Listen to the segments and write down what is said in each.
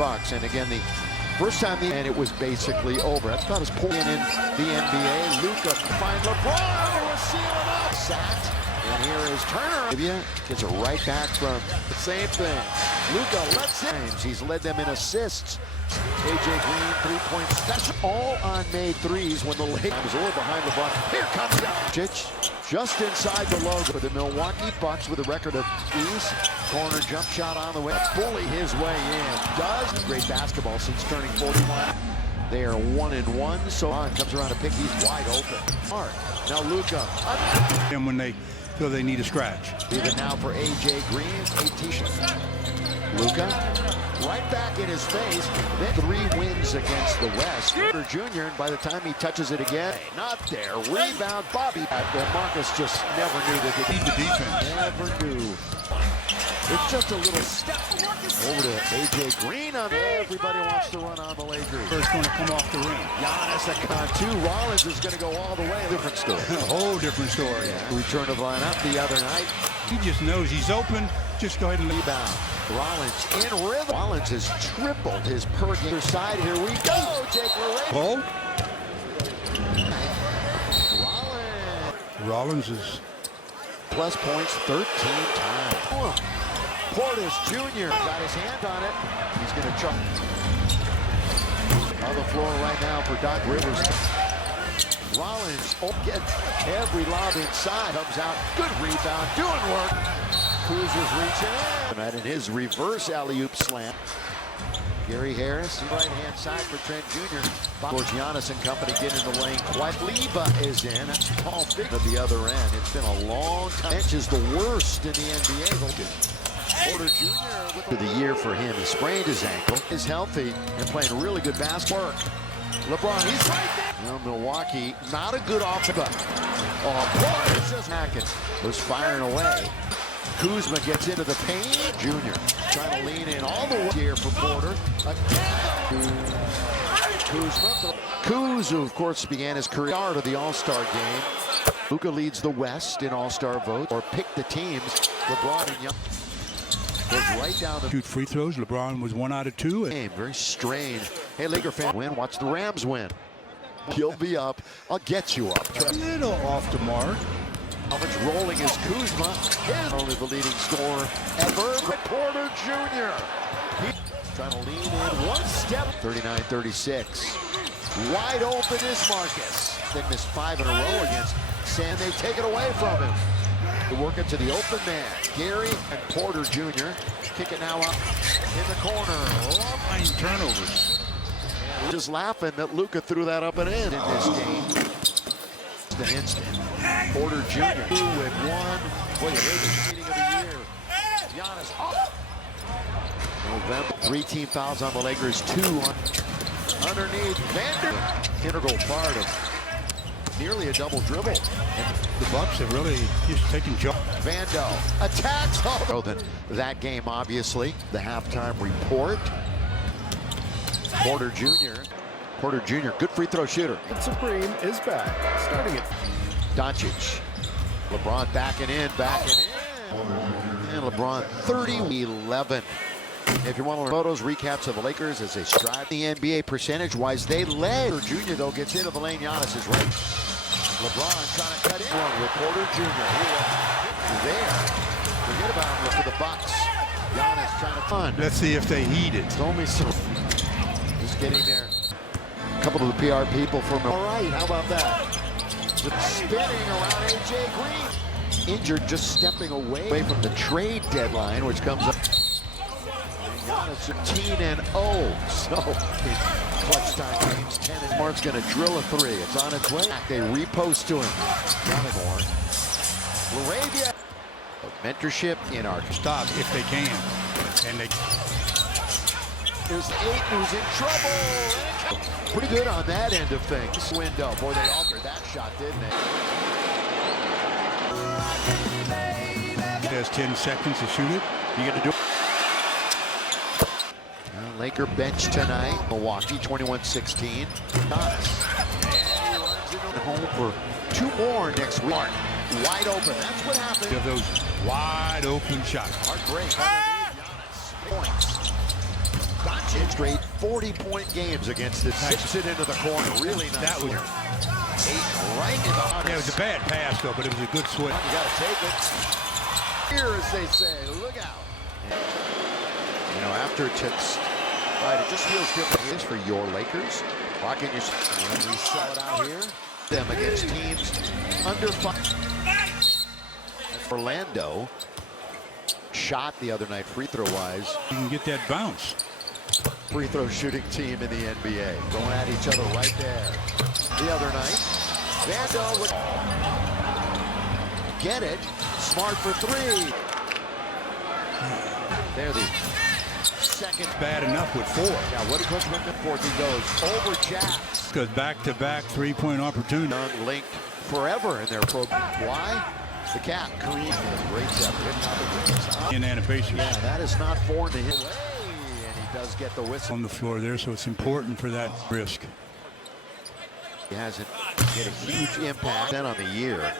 Bucks. And again, the first time, and it was basically over. That's about as point in the NBA. Luka finds LeBron, who was sealing up. Sacked. And here is Turner. Gets it right back from the same thing. Luka lets it. He's led them in assists. AJ Green, three-point special. All on made threes when the Lakers was a little behind the buck. Here comes Doncic, just inside the logo for the Milwaukee Bucks with a record of ease. Corner jump shot on the way. Fully his way in. Does great basketball since turning 41. They are 1-1. So on comes around a pick. He's wide open. Mark. Now Luka. And when they feel they need a scratch. Even now for AJ Green. 18. Luka, right back in his face. Then 3 wins against the West. Porter Jr., and by the time he touches it again, not there. Rebound, Bobby. Marcus just never knew that they Need the defense. never knew. It's just a little step over to AJ Green. Everybody wants to run on the Lakers. First going to come off the rim. Giannis at con 2. Rollins is going to go all the way. Different story. A whole different story. Yeah. Return of lineup the other night. He just knows he's open. Just go ahead and Rebound. Rollins in rhythm. Rollins has tripled his per game side. Here we go. Jake LaRavia. Paul. Rollins. Rollins is plus points 13 times. Portis Jr. got his hand on it. He's going to chuck on the floor right now for Doc Rivers. Rollins gets every lob inside. Comes out. Good rebound. Doing work. Kuzma's reaching in. In his reverse alley-oop slam. Gary Harris, right-hand side for Trent Jr. Of course, Giannis and company get in the lane. Quite Leva is in. That's Paul Fig at the other end. It's been a long time. Bench is the worst in the NBA. Porter Jr. with the year for him. He sprained his ankle. Is healthy and playing really good basketball. LeBron, he's right there. Well, Milwaukee, not a good offense. Oh, Porter just hacking. Was firing away. Kuzma gets into the paint. Jr. trying to lean in all the way here for Porter. Kuzma. Kuz, of course, began his career of the All-Star game. Luka leads the West in All-Star vote, or pick the teams. LeBron and Young goes right down the shoot free throws. LeBron was 1 out of 2. Game very strange. Hey, Laker fan, win. Watch the Rams win. You'll be up. I'll get you up. A little off the mark. How much rolling is Kuzma? His only the leading scorer ever. Porter Jr. He's trying to lean in one step. 39-36. Wide open is Marcus. They missed 5 in a row against San. They take it away from him. They work it to the open man. Gary and Porter Jr. Kick it now up in the corner. 9 turnovers. We're just laughing that Luka threw that up and in this game. An instant. Porter Jr. 2 with 1. Boy, the latest meeting of the year. Giannis up. November. 3 team fouls on the Lakers. 2 on underneath. Vander. Integral part of nearly a double dribble. And the Bucks have really just taken jump. Vando attacks. Oh, then that game, obviously. The halftime report. Porter Jr. Porter Jr., good free throw shooter. Supreme is back, starting it. Doncic. LeBron backing in. And LeBron 30-11. If you want to learn photos, recaps of the Lakers as they strive the NBA percentage-wise, they led. Porter Jr., though, gets into the lane. Giannis is right. LeBron trying to cut in with Porter Jr. There. Forget about him. Look at the Bucks. Giannis trying to fund. Let's see if they heed it. It's only so. Just getting there. A couple of the PR people from. All right, how about that? Just spinning around AJ Green. Injured, just stepping away from the trade deadline, which comes up. Giannis 13-0. So in clutch time games, 10 and Mark's going to drill a 3. It's on its way. They repost to him. Jonathan LaRavia. Mentorship in our stop if they can. And they. There's Ayton who's in trouble. Pretty good on that end of things. Window. Boy, they altered that shot, didn't they? Has 10 seconds to shoot it. You gonna do it? Laker bench tonight. Milwaukee 21-16. Giannis. And he runs it home for 2 more next week. Wide open. That's what happened. Of those wide open shots. Hard break underneath. Giannis. Points. Doncic. straight 40-point games against this. Zips it into the corner. Really nice. That was right in the yeah, it was a bad pass though, but it was a good switch. You got to take it. Here, as they say, look out. You know, after it tips, right, it just feels different. It is for your Lakers. Locking your. And we sell it out here. Them against teams under 5. Orlando shot the other night free throw wise. You can get that bounce. Free throw shooting team in the NBA. Going at each other right there. The other night, Vando would get it. Smart for 3. There the second. Bad enough with 4. Yeah, what did Coach Wickman for? He goes over Jacks. Because back-to-back three-point opportunity. Unlinked forever in their program. Why? The Cat, Kareem, great depth. Indiana Pacers. Yeah, that is not foreign to him. And he does get the whistle. On the floor there, so it's important for that risk. He hasn't hit a huge impact then on the year.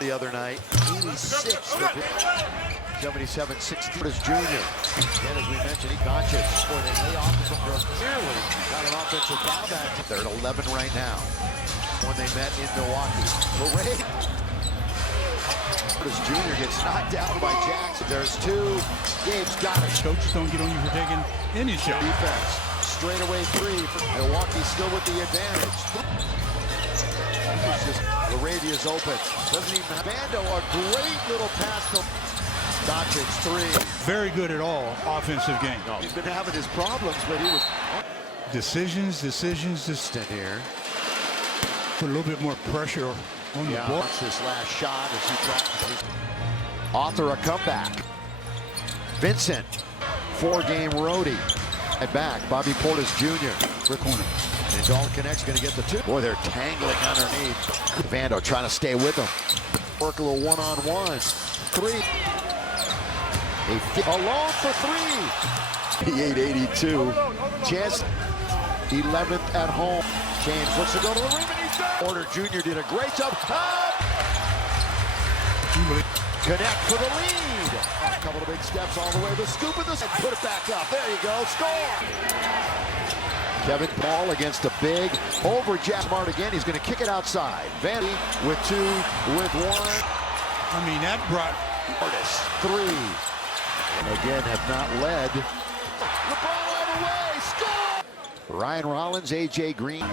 The other night, 86 for 77-60 as junior. Again, as we mentioned, he Doncic for the lay off nearly got an offensive foul back. They're at 11 right now. When they met in Milwaukee. As junior gets knocked down by Jackson. There's 2. Gabe's got it. Coaches don't get on you for taking any shot. Defense. Straightaway 3 for Milwaukee, still with the advantage. Laravia's open. Doesn't even have Vando. A great little pass to Doncic 3. Very good at all offensive game. No, he's been having his problems, but he was Decisions. here. Put a little bit more pressure on the ball. Wants this last shot as he practices. Author a comeback. Vincent, 4-game roadie. At back, Bobby Portis Jr. For corner. And Dalton Connect's going to get the 2. Boy, they're tangling underneath. Vando trying to stay with him. Work a little one-on-one. 3. Alone for 3. 88-82. Chance 11th at home. James looks to go to the rim and he's done. Porter Jr. did a great job. Connect for the lead. A couple of big steps all the way. The scoop of this. Put it back up. There you go. Score. Kevin Paul against a big over Jack Smart again. He's going to kick it outside. Vandy with 2, with 1. I mean, that brought Portis 3. Again, have not led. The ball all the way. Score. Ryan Rollins, AJ Green.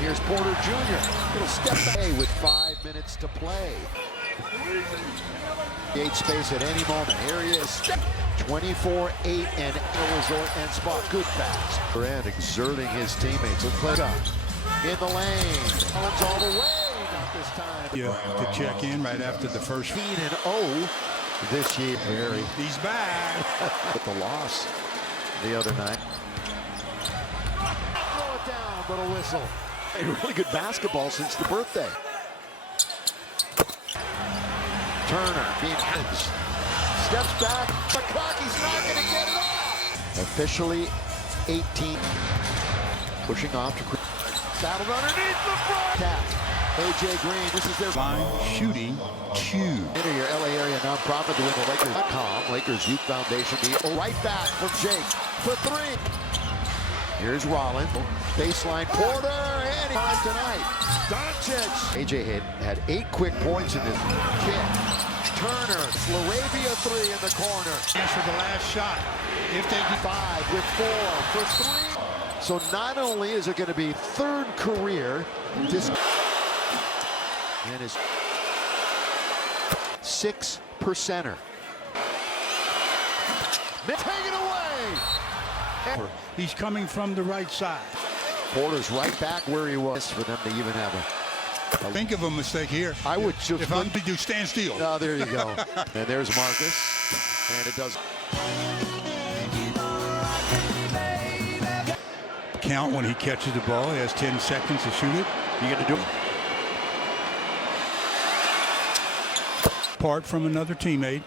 Here's Porter Jr. Little step back with 5 minutes to play. Create space at any moment. Here he is. 24-8 and a result and spot. Good pass. Durant exerting his teammates. Let's play up. In the lane. Rollins all the way. Not this time. to check in right after the first. 15-0 this year. He's back. With the loss the other night. Throw it down, but a whistle. A really good basketball since the birthday. Turner being hits. Steps back. McConkey's not going to get it off. Officially 18. Pushing off to battled underneath the front. Tap. AJ Green. This is their Line shooting. Huge. Enter your LA area nonprofit to win the Lakers.com. Lakers Youth Foundation. Right back from Jake for 3. Here's Rollins. Baseline Porter. And he finds tonight. Doncic. AJ had 8 quick points in this kick. Turner. Laravia 3 in the corner. Chance for the last shot. If they get 5 with 4 for 3. So not only is it going to be 3rd career, this and his 6%er. Take it away. he's coming from the right side. Porter's right back where he was for them to even have a Think of a mistake here. I would just if I'm to do stand still. Oh, there you go. And there's Marcus. And it does. Count when he catches the ball. He has 10 seconds to shoot it. You gonna do it? Apart from another teammate.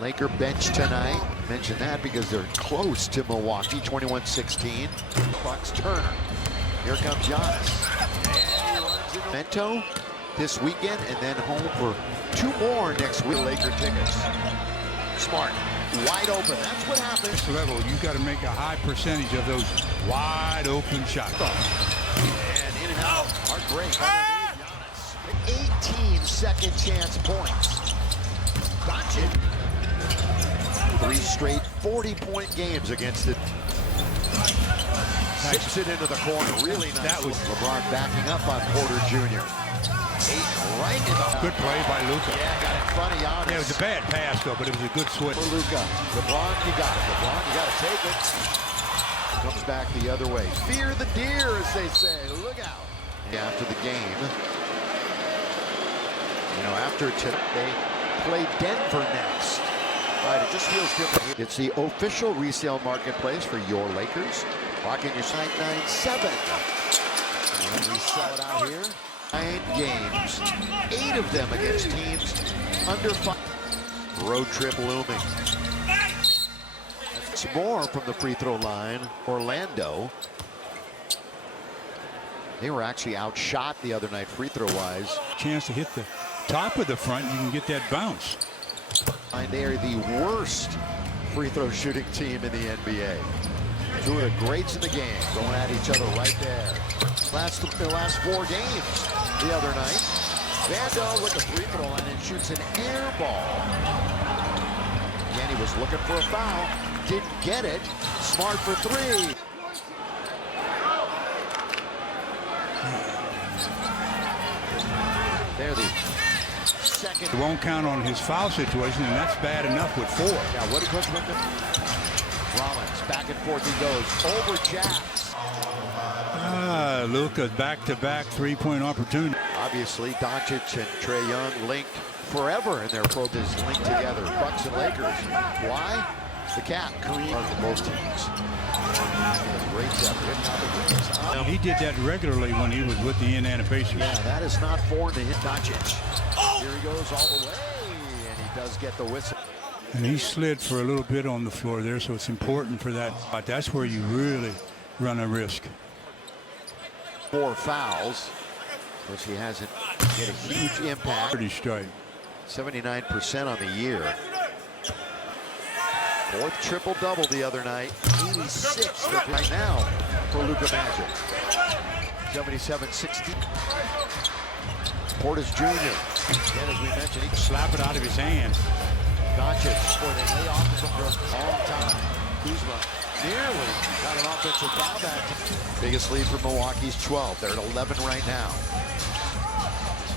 Laker bench tonight. Mention that because they're close to Milwaukee. 21-16. Bucks Turner. Here comes Giannis. Memento this weekend and then home for 2 more next week. Laker tickets. Smart. wide open. That's what happens. This level, you got to make a high percentage of those wide open shots. And in and out. Hard break. 18 second chance points. Doncic. 3 straight 40-point games against it. Sips it into the corner. Really nice. That was LeBron backing up on Porter Jr. 8 right in the... Good play by Luka. Yeah, got in front of Giannis. Yeah, it was a bad pass, though, but it was a good switch. For Luka. LeBron, you got it. LeBron, you got to take it. Comes back the other way. Fear the deer, as they say. Look out. After the game, you know, after they play Denver next. Right, it just feels different. It's the official resale marketplace for your Lakers. Lock in your site 9-7. And we sell it out here. 9 games, 8 of them against teams under 5. Road trip looming. It's more from the free throw line. Orlando. They were actually outshot the other night free throw wise. Chance to hit the top of the front, you can get that bounce. And they are the worst free throw shooting team in the NBA. 2 of the greats in the game going at each other right there. Their last 4 games the other night. Vando with the free throw line and shoots an air ball. Again, he was looking for a foul. Didn't get it. Smart for 3. They're the second. It won't count on his foul situation, and that's bad enough with 4. Yeah, what did Coach Wickman? Rollins, back and forth he goes. Over Jacks. Luka's back-to-back three-point opportunity. Obviously, Doncic and Trae Young linked forever in their programs linked together. Bucks and Lakers. Why? The Cat, Kareem, of most teams. Great depth. He did that regularly when he was with the Indiana Pacers. Yeah, that is not foreign to hit Doncic. Here he goes all the way, and he does get the whistle. And he slid for a little bit on the floor there, so it's important for that. But that's where you really run a risk. 4 fouls, which he hasn't made a huge impact. Pretty straight. 79% on the year. 4th triple-double the other night. 86 right now for Luka Magic. 77-16. Portis Jr. Again, as we mentioned, he can Slap it out of his hand. Doncic, boy, they lay off him for a long time. Kuzma nearly got an offensive foul back. Biggest lead for Milwaukee's 12. They're at 11 right now.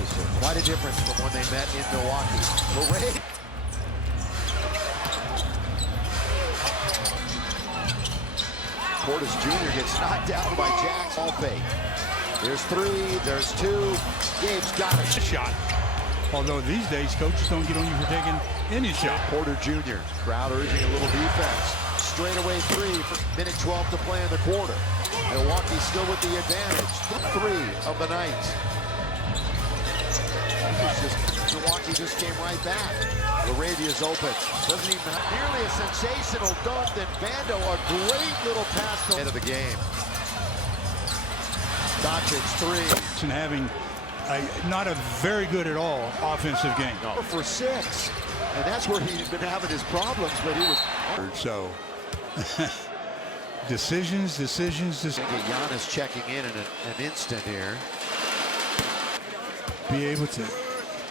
This is quite a difference from when they met in Milwaukee. Lorraine. Portis Jr. gets knocked down by Jacks. All fake. There's 3, there's 2. Gabe's got a Shot. Although these days, coaches don't get on you for taking any shot. Porter Jr. Crowd urging a little defense. Straightaway 3 for minute 12 to play in the quarter. Milwaukee still with the advantage. 3 of the night. Milwaukee just came right back. Laravia's open. Doesn't even have nearly a sensational dunk. Then Vando, a great little pass to the end of the game. Doncic 3. And having not a very good at all offensive game. No. For 6. And that's where he's been having his problems, but he was... So, decisions. Get Giannis checking in an instant here. Be able to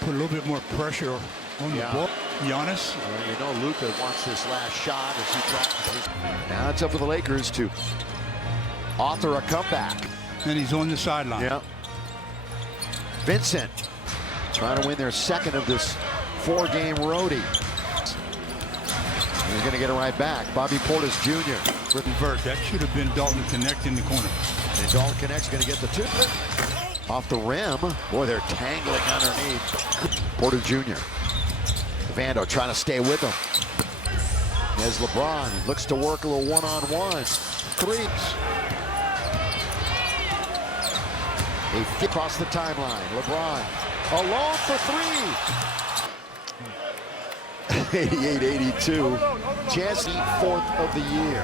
put a little bit more pressure on the ball. Giannis. You know Luka wants this last shot as he practices. Now it's up to the Lakers to author a comeback. And he's on the sideline. Yeah. Vincent trying to win their 2nd of this 4-game roadie. He's going to get it right back. Bobby Portis Jr. Revert. That should have been Dalton Connect in the corner. And Dalton Connect's going to get the 2. Off the rim. Boy, they're tangling underneath. Porter Jr. Vando trying to stay with him. As LeBron looks to work a little one-on-one. 3. A fit across the timeline. LeBron alone for 3. 88-82. Chance 4th of the year.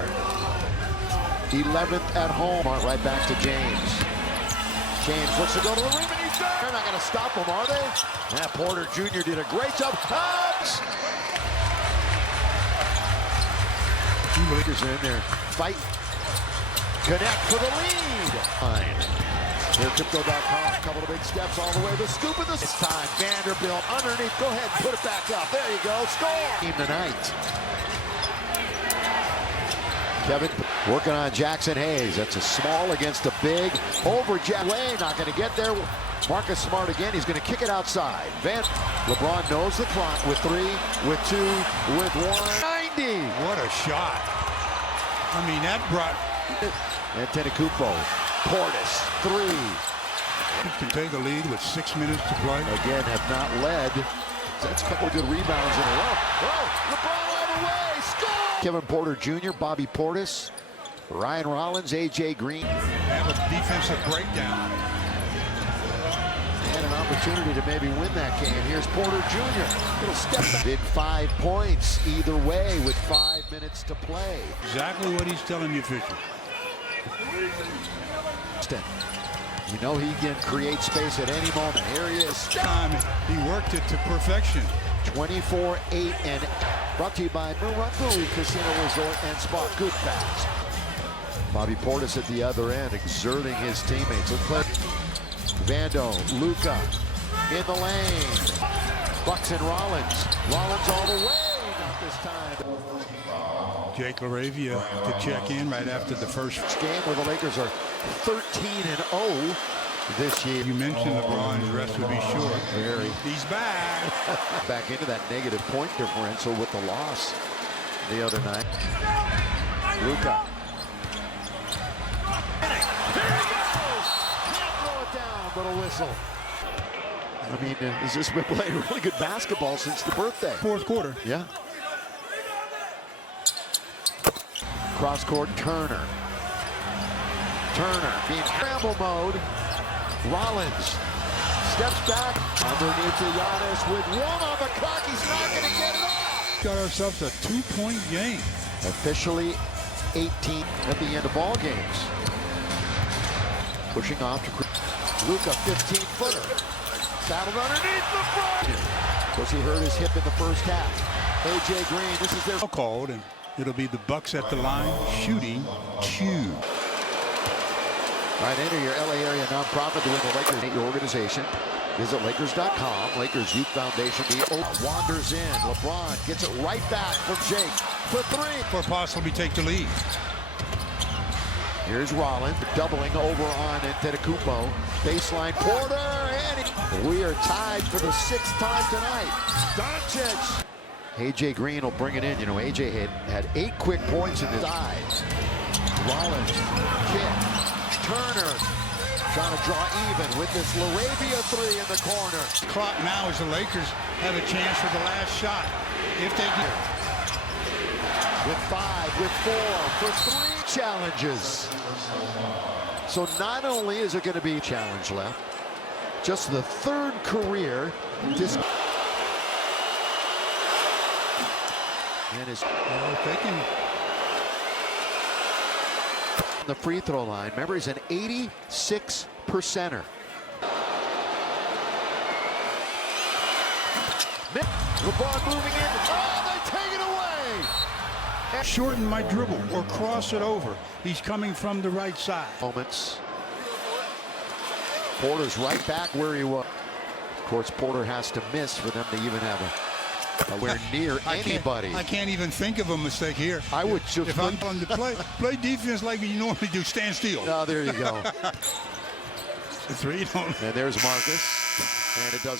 11th at home. Right back to James. James looks to go to the rim, and he's there. They're not going to stop him, are they? Yeah, Porter Jr. did a great job. Hobbs! Lakers are in there. Fight. Connect for the lead. Fine. Here, Crypto.com. Couple of big steps all the way. The scoop of this time. Vanderbilt underneath. Go ahead. Put it back up. There you go. Score. Team tonight. Kevin working on Jackson Hayes. That's a small against a big. Over Jack Way. Not going to get there. Marcus Smart again. He's going to kick it outside. LeBron knows the clock with 3, with 2, with 1. 90. What a shot. I mean, that brought... Antetokounmpo. Portis. 3. Can take a lead with 6 minutes to play. Again, have not led. That's a couple of good rebounds in a row. Oh, LeBron all the way. Score! Kevin Porter Jr., Bobby Portis, Ryan Rollins, A.J. Green. Have a defensive breakdown. And an opportunity to maybe win that game. Here's Porter Jr. Little step back. Did 5 points either way with 5 minutes to play. Exactly what he's telling you, Fisher. You know he can create space at any moment. Here he is. He worked it to perfection. 24-8 and brought to you by Milwaukee Casino Resort and Spa. Good pass. Bobby Portis at the other end, exerting his teammates. Let's play. Vando, Luka in the lane. Bucks and Rollins. Rollins all the way. Not this time. Jake LaRavia to check in right after the first game where the Lakers are 13-0 this year. You mentioned LeBron's rest would be short. Very. He's back. Back into that negative point differential with the loss the other night. Luka. Here he goes. Can't throw it down, but a whistle. I mean, has this been playing really good basketball since the birthday? Fourth quarter. Yeah. Cross court, Turner being scramble mode. Rollins steps back underneath to Giannis with 1 on the clock. He's not going to get it off. Got ourselves a 2-point game. Officially 18 at the end of ball games. Pushing off to Luka, 15-footer. Battled underneath the front. Of course, he hurt his hip in the first half. A.J. Green, this is their called, and it'll be the Bucks at the line shooting 2. All right, enter your LA area nonprofit to win the Lakers. Your organization. Visit Lakers.com. Lakers Youth Foundation. Wanders in. LeBron gets it right back from Jake for 3. Or possibly take the lead. Here's Rollins doubling over on Antetokounmpo. Baseline Porter, and we are tied for the 6th time tonight. Doncic. A.J. Green will bring it in. You know, A.J. had 8 quick points in his eyes. Rollins, kick. Turner trying to draw even with this LaRavia 3 in the corner. Clock now as the Lakers have a chance for the last shot. If they do. With 5, with 4, for 3 challenges. So not only is there going to be a challenge left, just the 3rd career. And is taking the free throw line. Remember, he's an 86%er. LeBron moving in. Oh, they take it away. Shorten my dribble or cross it over. He's coming from the right side. Moments. Porter's right back where he was. Of course, Porter has to miss for them to even have nowhere near anybody. I can't even think of a mistake here. I would just. If I'm on the play defense like you normally do, stand still. Oh, there you go. The 3 don't. And there's Marcus, and it doesn't.